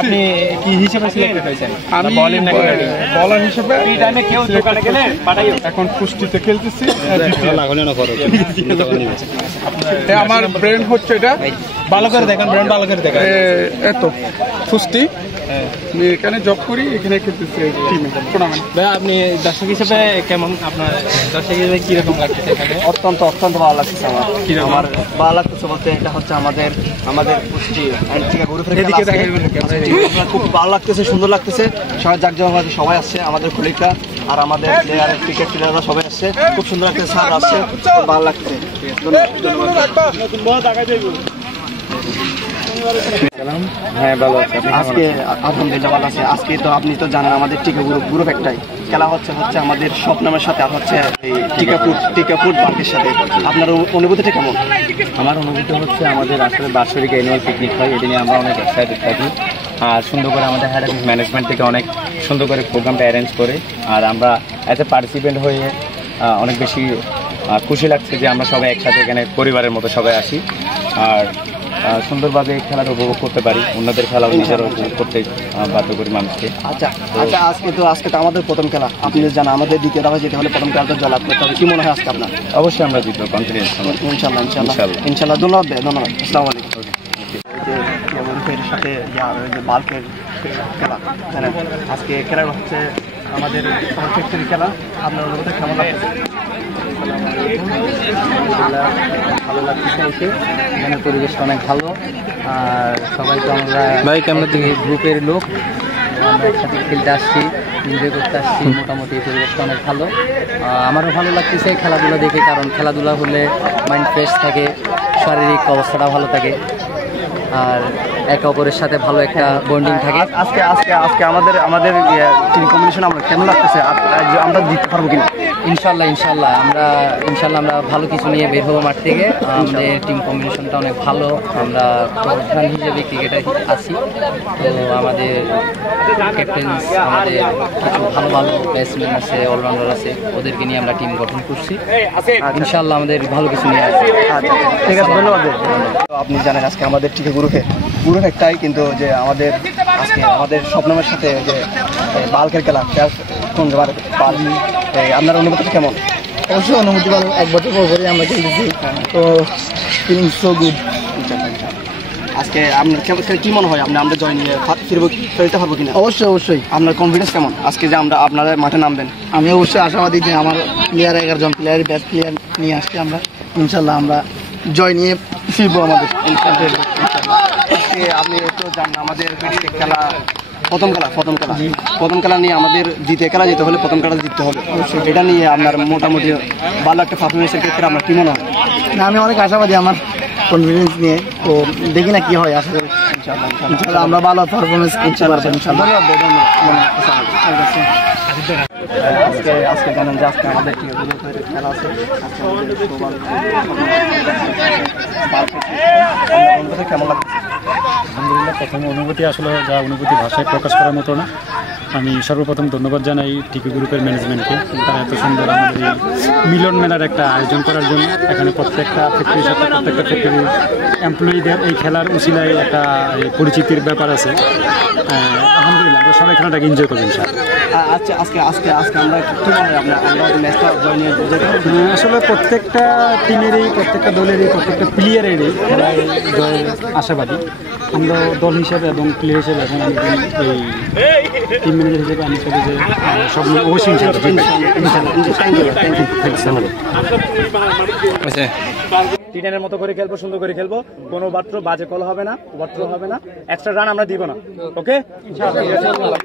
আপনি কি হিসেবে সিলেক্টেড হয়েছেন? আমি বলার হিসেবে এই টাইমে কেউ দোকানে গেলে পাঠাইও। এখন কুস্তিতে খেলতেছি। আমার ব্র্যান্ড হচ্ছে এটা, ভালো করে দেখেন, ব্র্যান্ড ভালো করে দেখেন। এত কুস্তি আমি এখানে জব করি, এখানে খেলতেছি টিমে টুর্নামেন্ট। ভাই আপনি দর্শক হিসেবে কেমন, আপনার দর্শক হিসেবে কিরকম লাগছে এখানে? অত্যন্ত ভালো লাগছে আমার। আমার ভালো লাগতেছে বলতে এটা হচ্ছে আমাদের কুস্তি খুব ভালো লাগতেছে, সুন্দর লাগতেছে। সবাই জাকজমক সবাই আসছে, আমাদের কলিগরা আর আমাদের প্লেয়ার ক্রিকেট প্লেয়াররা সবাই আসছে, খুব সুন্দর লাগতেছে। স্যার আসছে, খুব ভালো লাগতেছে। হ্যাঁ ভালো আছে। আজকে আলহামদুলিল্লাহ ভালো আছে। আজকে তো আপনি তো জানেন আমাদের টিকা গ্রুপ একটাই খেলা হচ্ছে আমাদের স্বপ্নামের সাথে, আর হচ্ছে এই টিকাপুর পার্কের সাথে। আপনার অনুভূতিটা কেমন? আমার অনুভূতি হচ্ছে আমাদের আসলে বার্ষিক অ্যানুয়াল পিকনিক হয়, এটা নিয়ে আমরা অনেক এক্সাইটেড থাকি। আর সুন্দর করে আমাদের হেড অফিস ম্যানেজমেন্ট থেকে অনেক সুন্দর করে প্রোগ্রামটা অ্যারেঞ্জ করে, আর আমরা অ্যাজ এ পার্টিসিপেন্ট হয়ে অনেক বেশি খুশি লাগছে যে আমরা সবাই একসাথে এখানে পরিবারের মতো সবাই আসি আর সুন্দরভাবে খেলাটা উপভোগ করতে পারি। অন্যদের খেলাও নিজেরা উপভোগ করতে বাধ্য করি মানুষকে। আচ্ছা আজকে তো আমাদের প্রথম খেলা, আপনি জানেন আমাদের দ্বিতীয় ধাপে যেতে হলে প্রথম খেলাটা জয়লাভ করতে হবে। কি মনে হয় আজকে আপনার? অবশ্যই আমরা জিতবো, কনফিডেন্স। ইনশাল্লাহ। ধন্যবাদ। আসসালামু আলাইকুম। সাথে বাল্কের খেলা আজকে খেলা হচ্ছে আমাদের ফ্যাক্টরি খেলা। আপনার অনুভূতি কেমন লাগছে? ভালো লাগছে এসে, এখানে পরিবেশটা অনেক ভালো। আর সবাই তো আমরা গ্রুপের লোক, আমরা একসাথে খেলতে আসছি, এনজয় করতে আসছি। মোটামুটি পরিবেশটা অনেক ভালো। আমারও ভালো লাগতেছে খেলাধুলা দেখে, কারণ খেলাধুলা হলে মাইন্ড ফ্রেশ থাকে, শারীরিক অবস্থাটা ভালো থাকে, আর একে অপরের সাথে ভালো একটা বন্ডিং থাকে। আজকে আমাদের টিম কম্বিনেশন আমরা কেমন লাগতেছে? আমরা জিততে পারবো কিনা? ইনশাল্লাহ আমরা ভালো কিছু নিয়ে বের হবো মাঠ থেকে। আমাদের টিম কম্বিনেশনটা অনেক ভালো। আমরা প্রধান হিসেবে ক্রিকেটার আছি, তো আমাদের ক্যাপ্টেন, আমাদের কিছু ভালো ব্যাটসম্যান আছে, অলরাউন্ডার আছে, ওদেরকে নিয়ে আমরা টিম গঠন করছি। ইনশাল্লাহ আমাদের ভালো কিছু নিয়ে আসছি। আচ্ছা ঠিক আছে, ধন্যবাদ। আপনি জানেন আজকে আমাদের ঠিক গ্রুপ একটাই, কিন্তু যে আমাদের স্বপ্নের সাথে যে বাল্কের খেলা কোন আপনার অনুভূতি কেমন? অবশ্যই অনুভূতি ভালো। 1 বছর পরে আমরা খেলতেছি, তো ফিলিং সো গুড। আজকে আপনার কি মনে হয় আমরা জয় নিয়ে ফেলতে পারবো কিনা? অবশ্যই। আপনার কনফিডেন্স কেমন আজকে যে আপনারা মাঠে নামবেন? আমি অবশ্যই আশাবাদী যে আমার প্লেয়ার 11 জন বেস্ট প্লেয়ার নিয়ে আসছে। আমরা ইনশাল্লাহ আমরা জয় নিয়ে ফিরবো আমাদের। আপনি তো জানেন আমাদের খেলা প্রথম খেলা নিয়ে আমাদের খেলা যেতে হলে প্রথম খেলা জিততে হবে। এটা নিয়ে আপনার মোটামুটি ভালো একটা পারফরমেন্সের ক্ষেত্রে আপনার কি মনে হয়? না, আমি অনেক আশাবাদী আমার কনফিডেন্স নিয়ে, তো দেখি না কি হয়। আশা করি ইনশাল্লাহ আমরা ভালো পারফরমেন্স করতে পারবো ইনশাল্লাহ। আজকে জানেন যে আজকে আমাদের খেলা আছে। কেমন লাগছে? আলহামদুলিল্লাহ, প্রথম অনুভূতি আসলে যা অনুভূতি ভাষায় প্রকাশ করার মতো না। আমি সর্বপ্রথম ধন্যবাদ জানাই টিকি গ্রুপের ম্যানেজমেন্টকে, তারা এত সুন্দর আমাদের এই মিলন মেলার একটা আয়োজন করার জন্য। এখানে প্রত্যেকটা ফ্যাক্টরির সাথে প্রত্যেকটা ফ্যাক্টরির এমপ্লয়িদের এই খেলার উসিলায় একটা পরিচিতির ব্যাপার আছে। আলহামদুলিল্লাহ, আমরা সবাই খেলাটাকে এনজয় করবেন স্যার। আচ্ছা আজকে আমরা আসলে প্রত্যেকটা টিমেরই, প্রত্যেকটা দলেরই, প্রত্যেকটা প্লেয়ারেরই খেলায় জয়ের আশাবাদী। আমরা দল হিসেবে এবং প্লেয়ার হিসেবে এখন আমি এই টিম ম্যানেজার হিসেবে আমি চাই যে সব অবশ্যই টিনের মতো করে খেলবো, সুন্দর করে খেলবো, কোনো মাত্র বাজে কল হবে না, ওভারথ্রো হবে না, এক্সট্রা রান আমরা দিব না। ওকে ইনশাআল্লাহ।